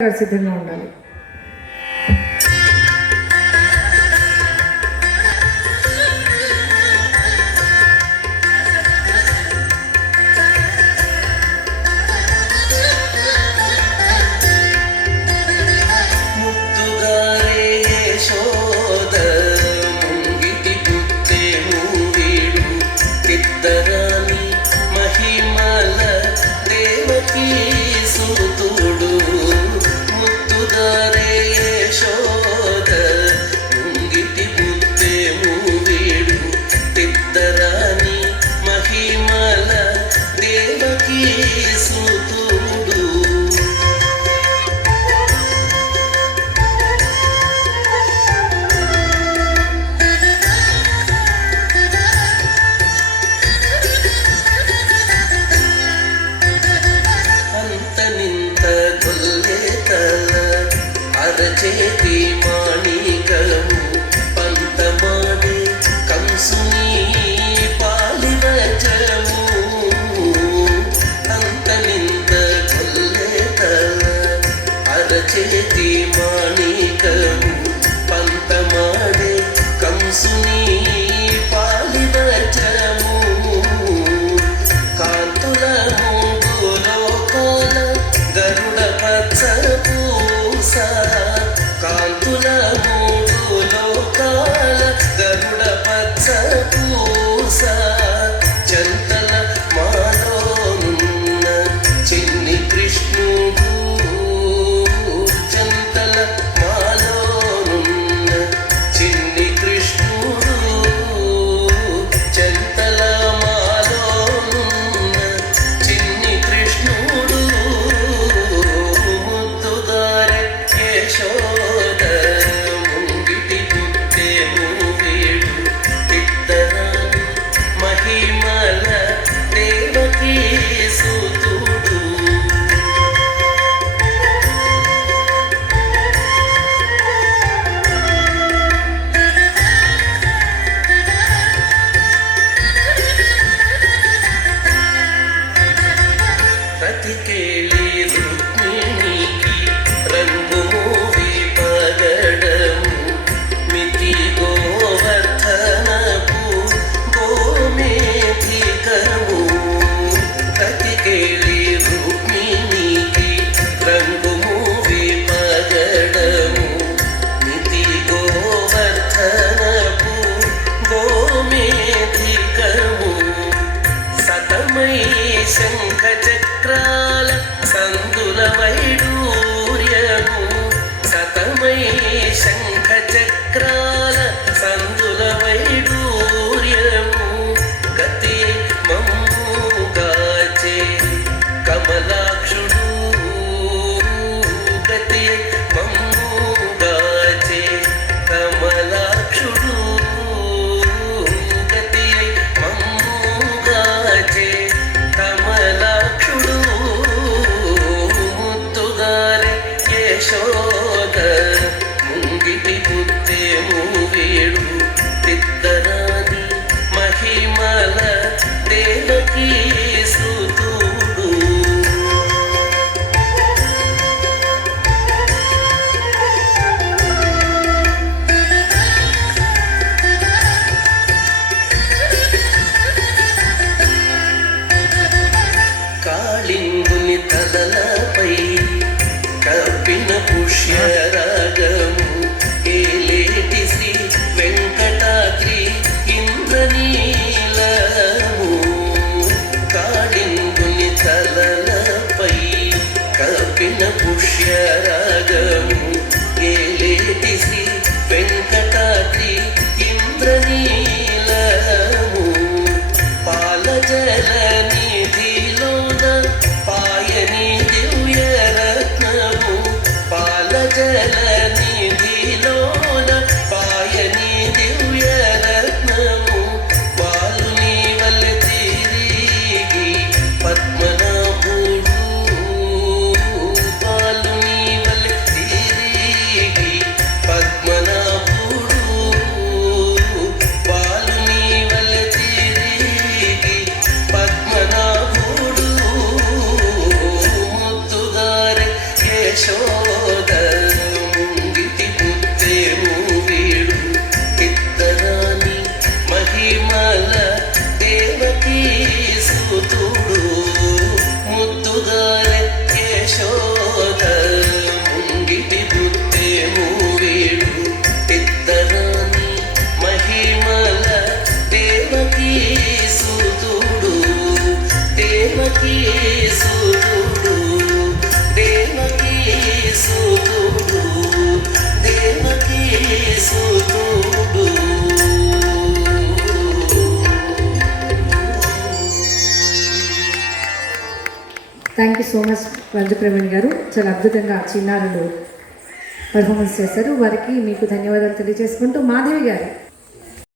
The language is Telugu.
సిద్ధంగా ఉండాలి. చేతి మాణికము పంతమాడి కంసుని పాలివచము అంతనింత కొల్లెతల అరచేతి మాణికము పంతమాడి కంసుని పాలివచము కాంతుల మూగులోకాల గరుడ పచ్చ పూస కాంతుల మూడు లోకాల గరుడ పచ్చ పూస చంతల మాలోనున్న చిన్ని కృష్ణుడు చంతల మాలోనున్న చిన్ని కృష్ణుడు చంతల మాలోనున్న చిన్ని కృష్ణుడు ముద్దుగారె యశోద ముంగిటి పుట్టెను వీడు ఇద్దరాని మహిమల దేవకీ సుతుడు ప్రతికేళి రుక్మిణికి రంగు మూవి పగడము మితి గోవర్ధనపు గోమేధికము ప్రతికేళి రుక్మిణికి రంగు మూవి పగడము మితి గోవర్ధనపు గోమేధికము సతమై శంఖ చక్రాల సందుల వైడూర్యము సతమై శంఖ చక్రాల సందుల వైడూర్యము గతి మమ్ముగాచే కమలాక్షుడు గతి మమ్ముగాచే కమలాక్షుడు గతి మమ్ముగాచే కమలాక్షుడు ముద్దుగారె యశోద ముంగిటి పుట్టెను వీడు ఇద్దరాని మహిమల దేవకీ సుతుడు కాళింగుని తలలపై కప్పిన పుష్యరాగము ఏలేటి శ్రీ వెంకటాద్రి ఇంద్రనీలము కాళింగుని తలలపై కప్పిన పుష్యరాగము ఏలేటి శ్రీ వెంకటాద్రి ఇంద్రనీలము పాలజల నిధిలోన పాయని దివ్య రత్నము పాలజల నిధిలోన పాయని దివ్య రత్నము వాలుని వల్ల తిరిగి పద్మనాభుడు వాలుని వల్ల తిరిగి పద్మనాభుడు thank you so much Ranju Praveen garu. చాలా అద్భుతంగా చిన్నారులు పర్ఫార్మెన్స్ చేశారు. వారికి మీకు ధన్యవాదాలు తెలియజేసుకుంటూ మాధవి గారు